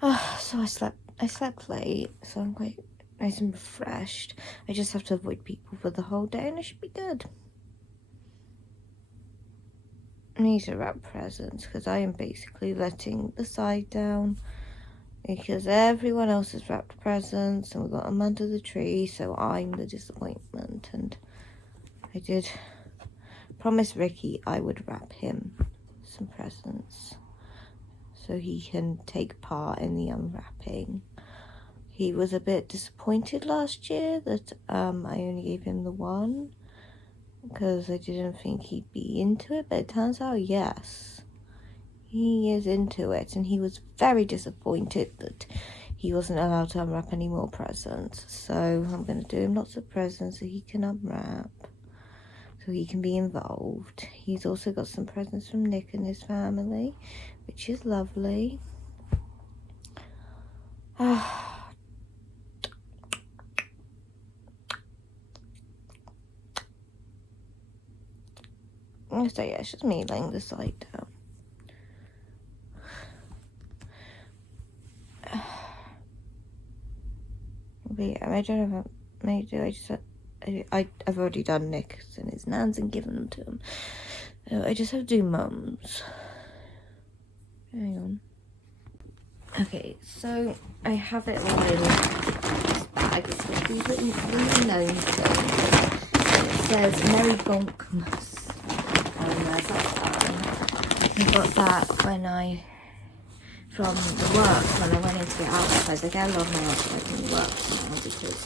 So I slept late, so I'm quite nice and refreshed. I just have to avoid people for the whole day and I should be good. I need to wrap presents because I am basically letting the side down because everyone else has wrapped presents and we got them under the tree, so I'm the disappointment. And I did promise Ricky I would wrap him some presents so he can take part in the unwrapping. He was a bit disappointed last year that I only gave him the one because I didn't think he'd be into it, but it turns out yes, he is into it, and he was very disappointed that he wasn't allowed to unwrap any more presents. So I'm going to do him lots of presents so he can unwrap, so he can be involved. He's also got some presents from Nick and his family, which is lovely. So yeah, it's just me laying the side down. But yeah, I don't know if I may do. I've already done Nick's and his nans and given them to him. So I just have to do Mum's. Hang on. Okay, so I have it all in this bag. It's got these little known things. It says Merry Bonkmas. And there's that. I got that from the work when I went in to get outfits. I get a lot of my outfits in work now because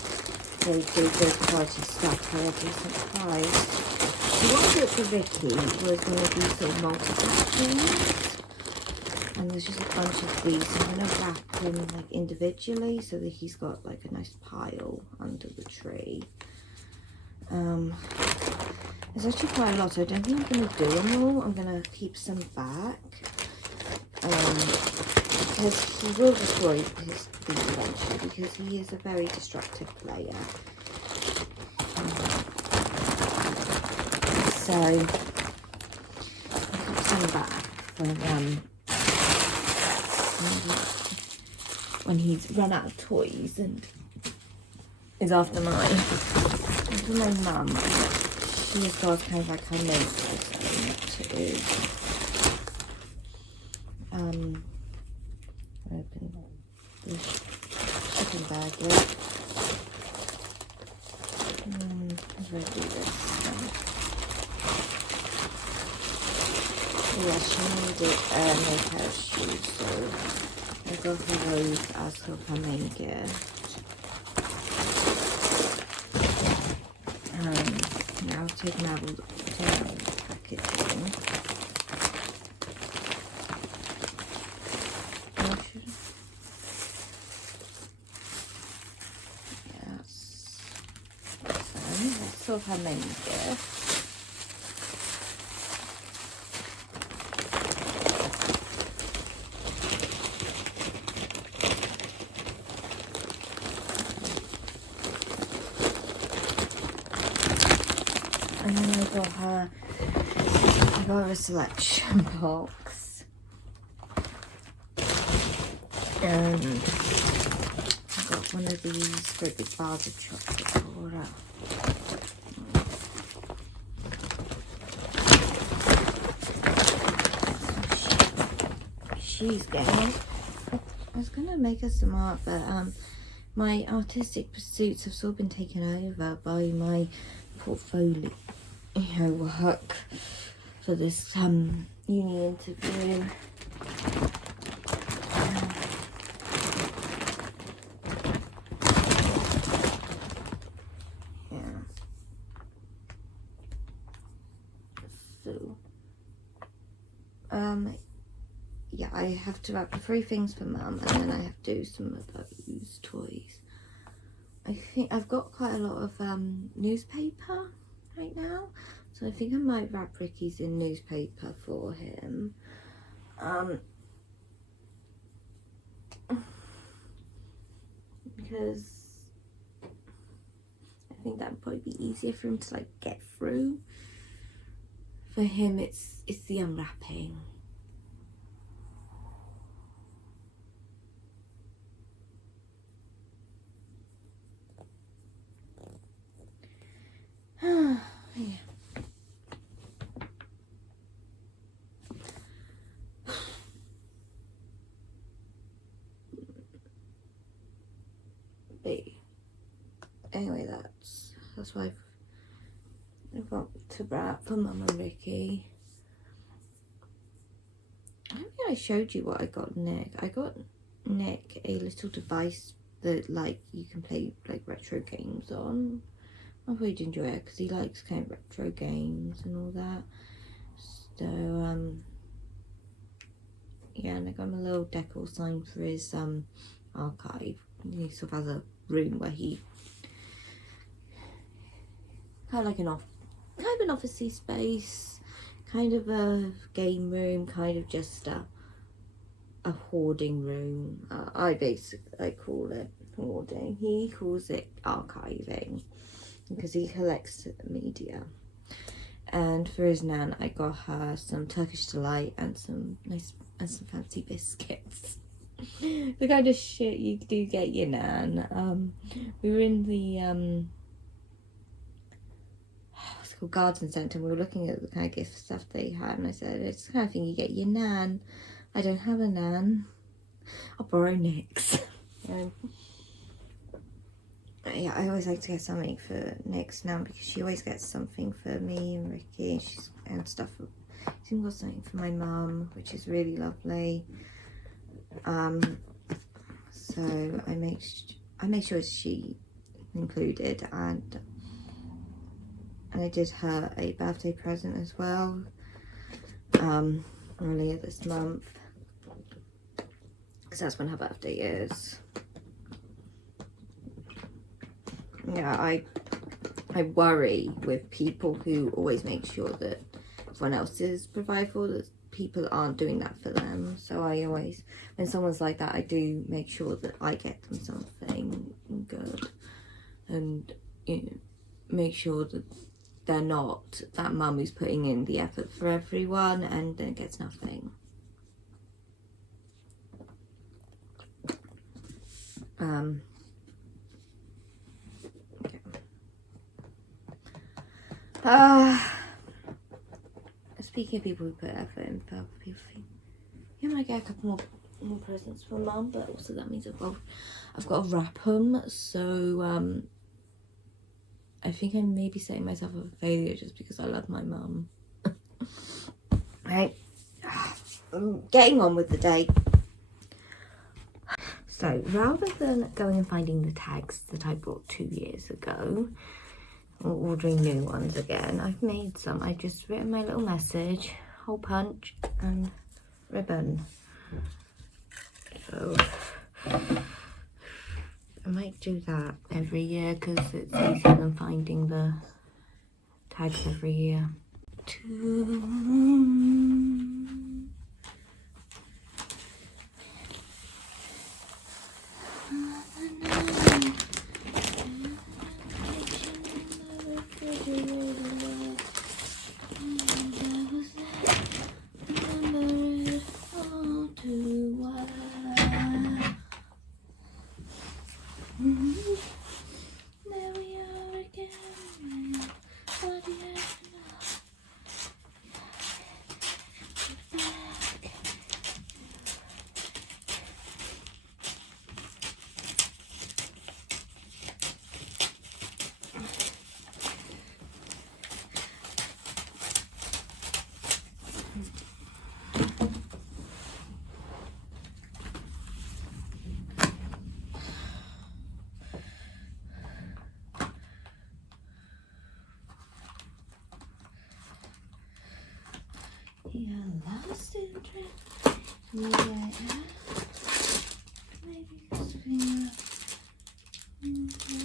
they do good quality stuff. I have decent price. The one I got for Ricky was one of these sort of multi-packs. And there's just a bunch of these. So I'm going to wrap them like individually so that he's got like a nice pile under the tree. There's actually quite a lot. I don't think I'm going to do them all. I'm going to keep some back. Because he will destroy these eventually because he is a very destructive player. So I'll keep some back for when he's run out of toys and is after my mum. She has got kind of like her main to open the shipping bag lid. How do I do this? Yeah, she needed a new pair of shoes, so I got her those as her main gift. Now I've taken out all the packaging. Yes. So that's sort of her main gift. And then I got her a selection box. And I got one of these great big bars of chocolate for her. She's getting. I was gonna make her some art, but my artistic pursuits have sort of been taken over by my portfolio work for this uni interview. Yeah. So yeah, I have to wrap 3 things for Mum, and then I have to do some of those toys. I think I've got quite a lot of newspaper right now, so I think I might wrap Ricky's in newspaper for him. Because I think that would probably be easier for him to like get through. For him, it's the unwrapping. anyway, that's why I've got to wrap for Mum and Ricky. I don't think I showed you what I got Nick. I got Nick a little device that like you can play like retro games on. I thought he'd enjoy it because he likes kind of retro games and all that. So yeah, and I got him a little decor sign for his archive. He sort of has a room where he kind of like an officey space, kind of a game room, kind of just a hoarding room. I call it hoarding. He calls it archiving because he collects media. And for his nan, I got her some Turkish Delight and some fancy biscuits. The kind of shit you do get your nan. We were in the what's it called, garden centre. We were looking at the kind of gift stuff they had, and I said, it's the kind of thing you get your nan. I don't have a nan. I'll borrow Nick's. Yeah, I always like to get something for Nick's nan because she always gets something for me and Ricky and stuff. She's even got something for my mum, which is really lovely. So I make sure she included, and I did her a birthday present as well earlier this month, because that's when her birthday is. Yeah, I worry with people who always make sure that everyone else is provided for, that people aren't doing that for them. So I always, when someone's like that, I do make sure that I get them something good, and you know, make sure that they're not that mum who's putting in the effort for everyone and then gets nothing. Speaking of people who put effort in for other people, I might get a couple more presents for Mum, but also that means I've got to wrap them. So I think I may be setting myself up for failure just because I love my mum. Right, I'm getting on with the day. So rather than going and finding the tags that I bought 2 years ago, or ordering new ones again, I've made some. I just written my little message, hole punch and ribbon. So I might do that every year because it's easier than finding the tags every year. There we are again. What do you have to know? Yeah, lost interest. Yeah, maybe this finger. And you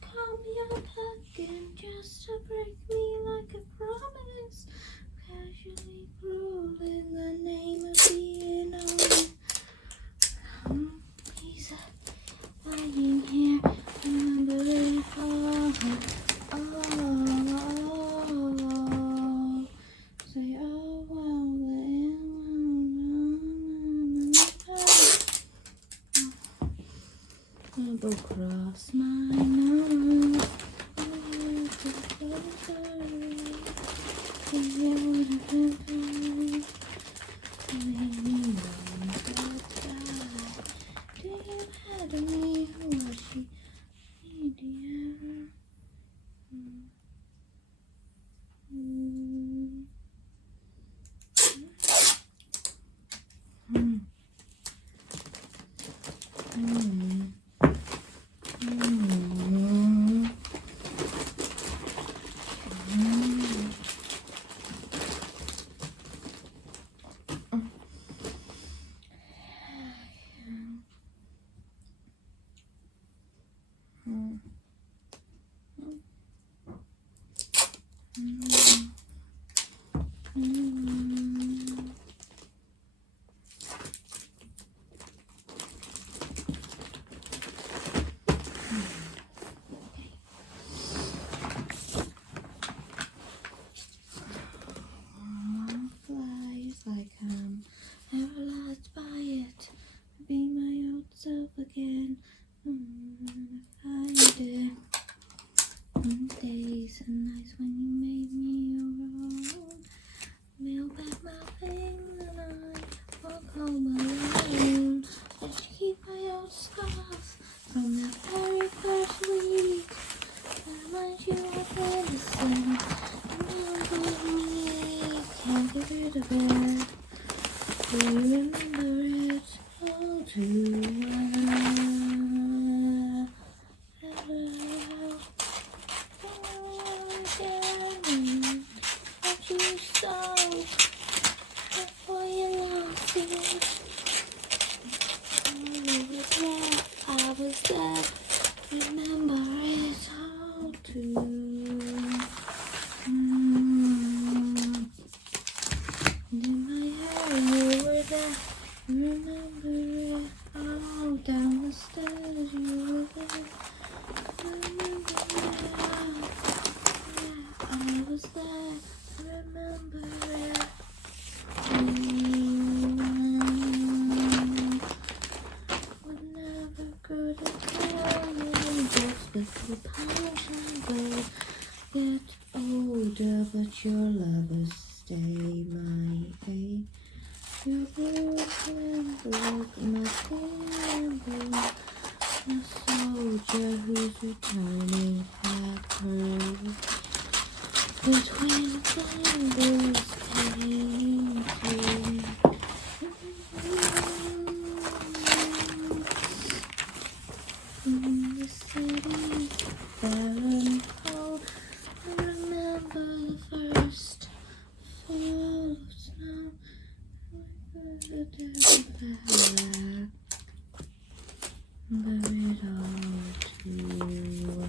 call me up again just to break me like a promise. Casually cruel in the name of being alone. He's lying here, remembering say, oh well, double cross my nose. But your lovers stay my aid. Your broken book must remember a soldier who's returning back home. Between fingers came to in the city barren cold. I remember the first fall of snow. The devil fell, buried all too well.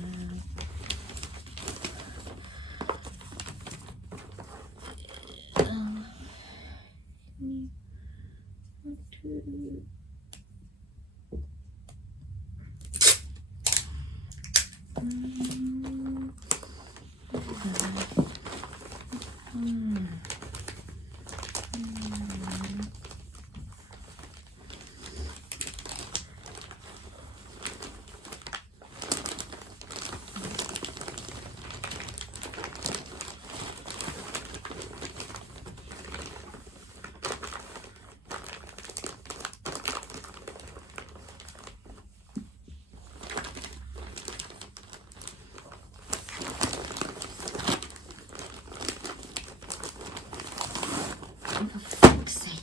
For fuck's sake.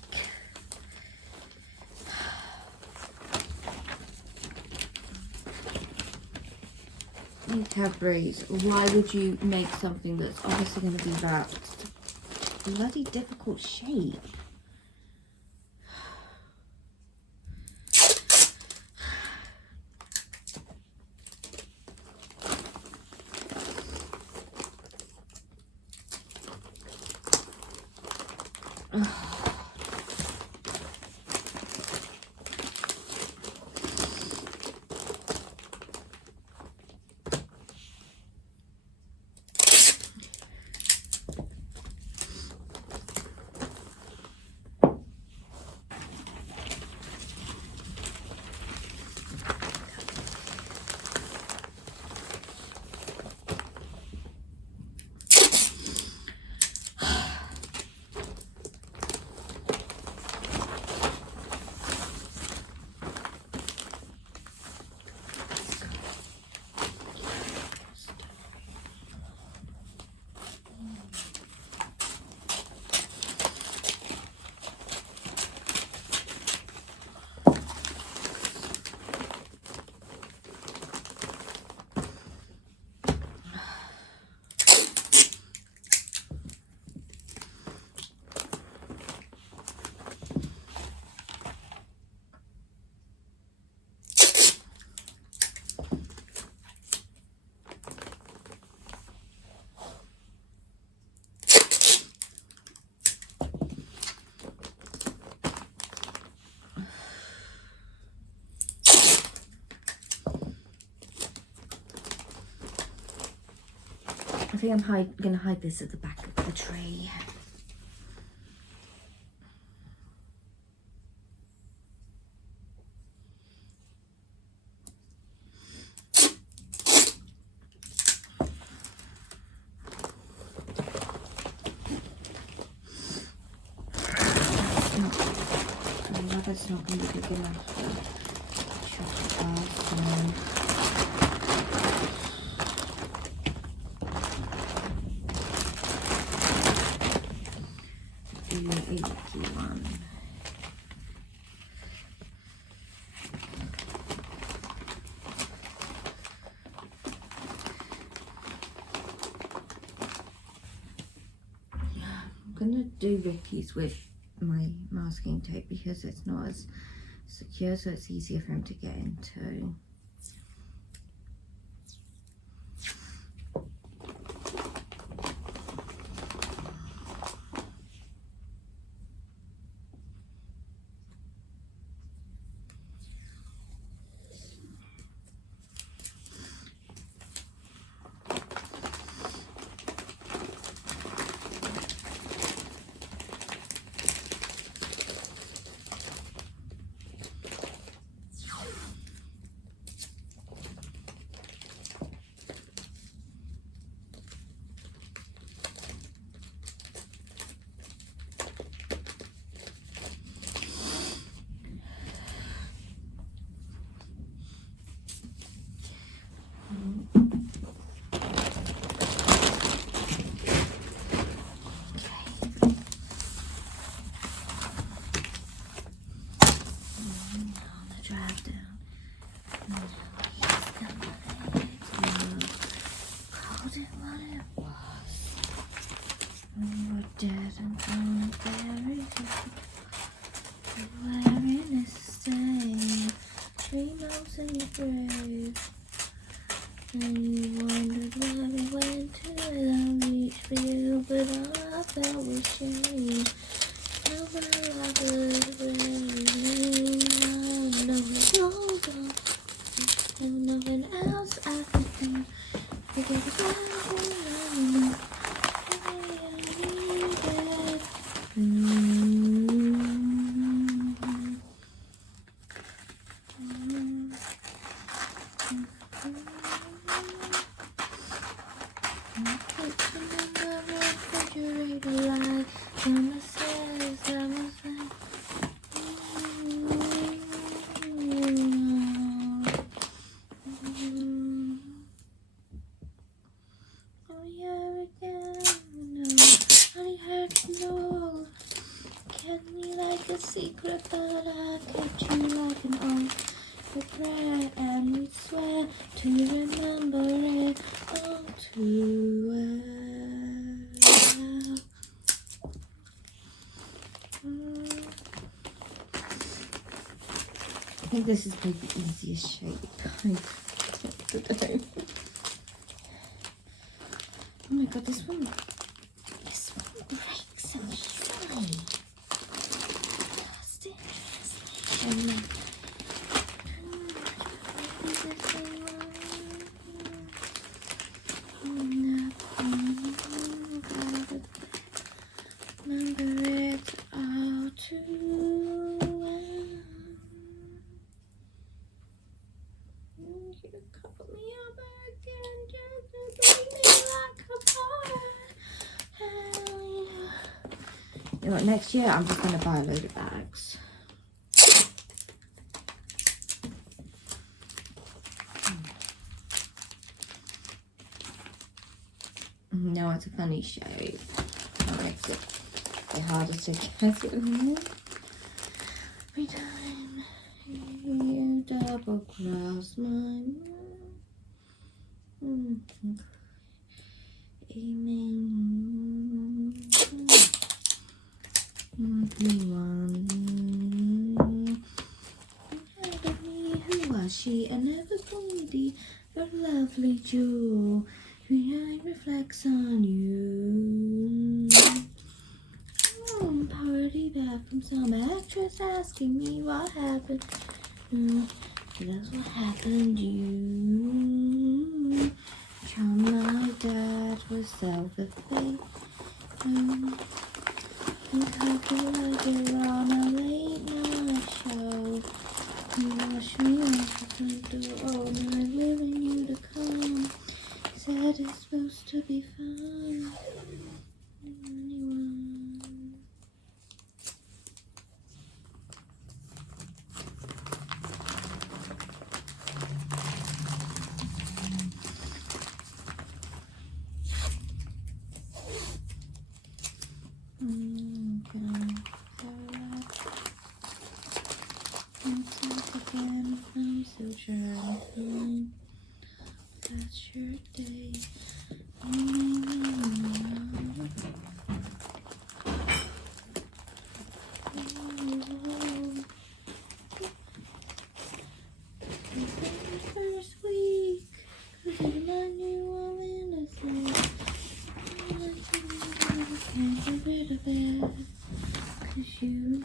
You Cadbury's, why would you make something that's obviously going to be wrapped? Bloody difficult shape. think I'm gonna hide this at the back of the tree. It's not going to be big enough for chocolate bars, so 81. I'm going to do Ricky's with my masking tape because it's not as secure, so it's easier for him to get into. Dead and gone, buried, wearing a stain, 3 months in the grave. And you wondered why we went to it. I reached for you, but all I felt was shame. Now my life is very I know it's over. There's nothing else I can think. Forget about it. Secret, but I kept you like an oath, a prayer, and we swear to remember it all too well. I think this is probably the easiest shape today. Oh my god, this one breaks so easily. Remember it all too well. You call me up again, just to me like a boy. You know what, next year I'm just going to buy a load of bags. No, it's a funny shape. That makes it a bit harder to get it all. Every time you double cross my mind. Who was she? I never told thee, your lovely jewel. Behind reflects on you. Party back from some actress asking me what happened. That's what happened. You charm my dad with yourself a favor and couple like you're on a late night show. You wash me off the front door all night, willing you to come. Said it's supposed to be fun. Anyone? Okay. So again, I'm still trying. That's your day. First week, 'cause even I knew I'm innocent. I can't get rid of it, 'cause you.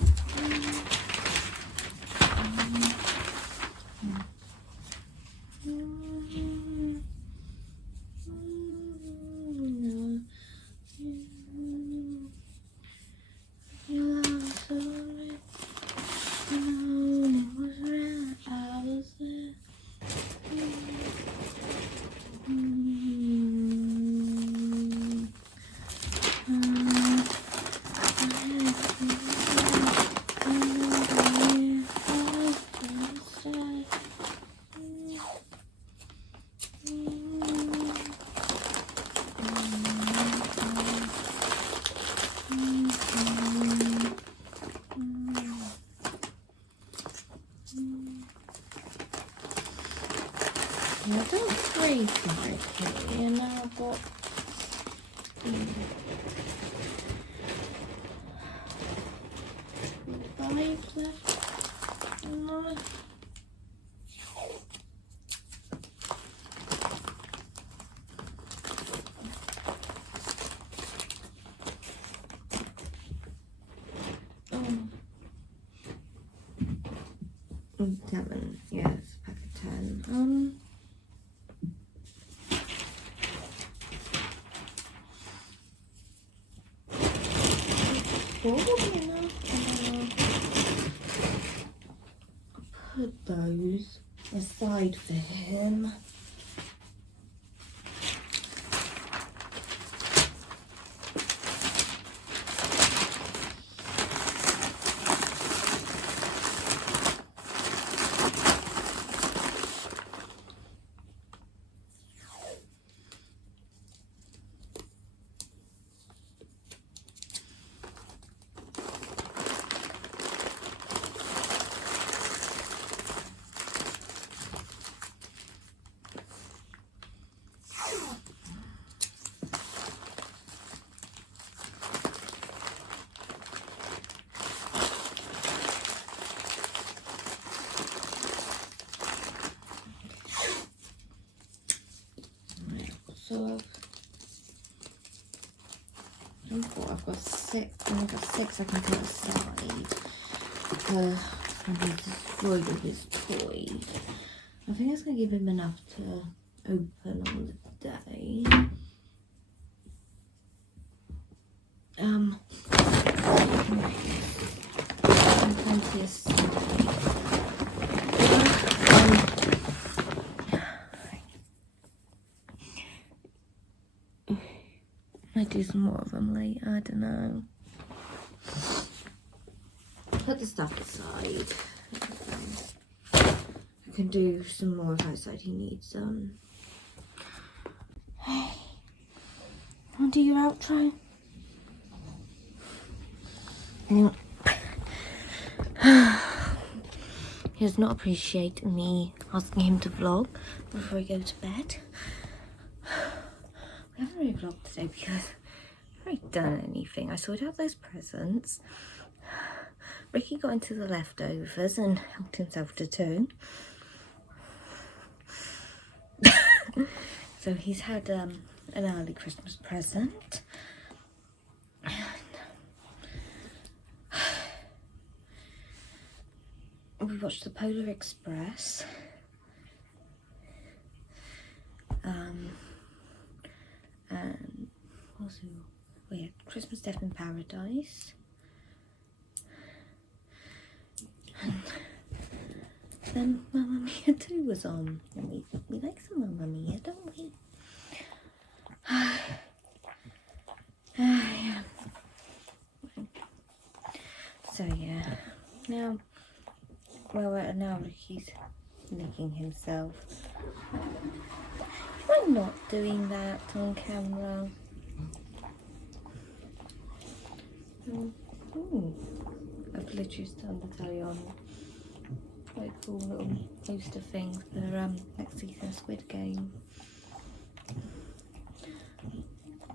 I don't pray for it, Kitty, and I've got 5 left. Oh. 7, yes, pack of 10. Probably enough. Put those aside for him. So I've got 6, and I've got 6 I can put aside because he's destroyed all his toys. I think that's going to give him enough to open on the day. Plenty aside. Might do some more of them later, I don't know. Put the stuff aside. I can do some more if outside he needs some. Hey, wanna do your outro? Anyway. He does not appreciate me asking him to vlog before I go to bed. I haven't really vlogged today because I haven't done anything. I sorted out those presents. Ricky got into the leftovers and helped himself to 2. So he's had an early Christmas present. We watched the Polar Express. And Also, oh yeah, Christmas Death in Paradise. And then Mamma Mia 2 was on. And we like some Mamma Mia, don't we? Yeah. So yeah, now, well, now he's licking himself. I'm not doing that on camera. I've literally turned the telly on. Quite cool little poster things for next season's Squid Game.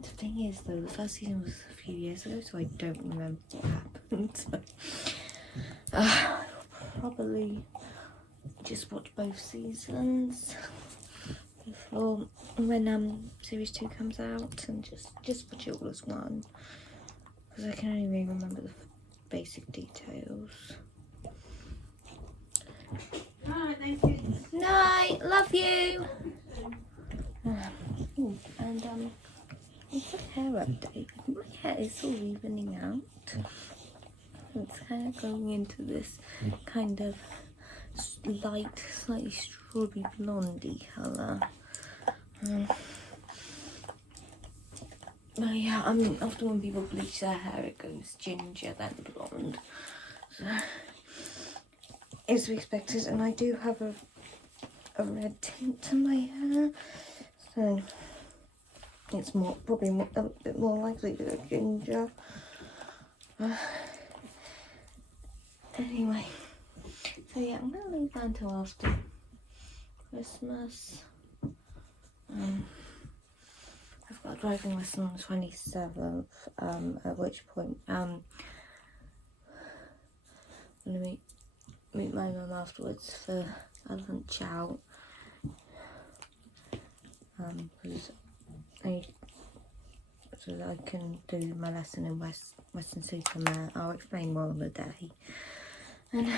The thing is though, the first season was a few years ago, so I don't remember what happened. Probably just watch both seasons before when series 2 comes out, and just watch it all as one, because I can only really remember the basic details. Alright, thank you. Night, love you. And it's a hair update. My hair is all evening out. It's kind of going into this kind of light, slightly strawberry blondie colour. Oh yeah, I mean, often when people bleach their hair, it goes ginger then blonde. So, as we expected, and I do have a red tint to my hair, so it's probably a bit more likely to go ginger. Anyway, so yeah, I'm gonna leave that until after Christmas. I've got a driving lesson on the 27th, at which point I'm gonna meet my mum afterwards for a lunch out. So that I can do my lesson in Western Supermare. I'll explain more on the day. And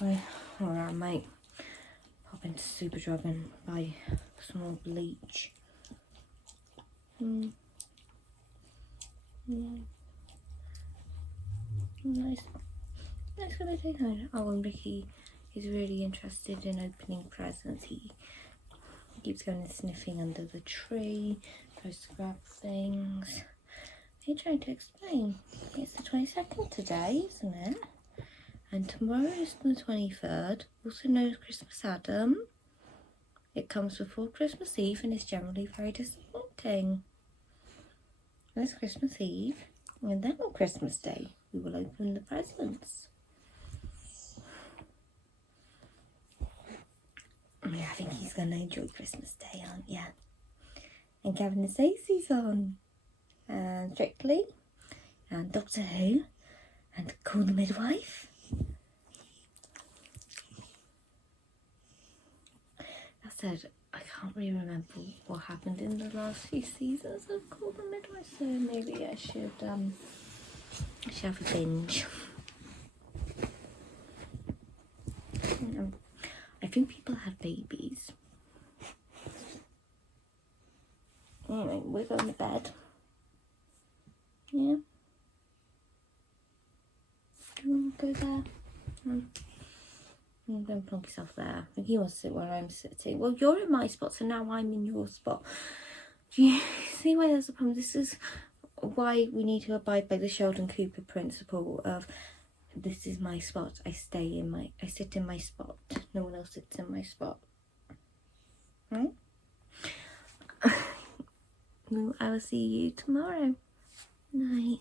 I might pop into Superdrug and buy some more bleach. Yeah. Nice gonna take home. Oh, and Ricky is really interested in opening presents. He keeps going and sniffing under the tree, tries to grab things. What are you trying to explain? It's the 22nd today, isn't it? And tomorrow is the 23rd, also known as Christmas Adam. It comes before Christmas Eve and is generally very disappointing. And it's Christmas Eve, and then on Christmas Day, we will open the presents. Yeah, I think he's going to enjoy Christmas Day, aren't you? And Kevin and Stacey's on. And Strictly. And Doctor Who. And Call the Midwife. That said, I can't really remember what happened in the last few seasons of Call the Midwife, so maybe I should have a binge. I think people had babies. Anyway, we're going to bed. Yeah. Do you want to go there? I'm going to plonk yourself there. I think he wants to sit where I'm sitting. Well, you're in my spot, so now I'm in your spot. Do you see why there's a problem? This is why we need to abide by the Sheldon Cooper principle of this is my spot. I sit in my spot. No one else sits in my spot. Right? I will see you tomorrow. Night.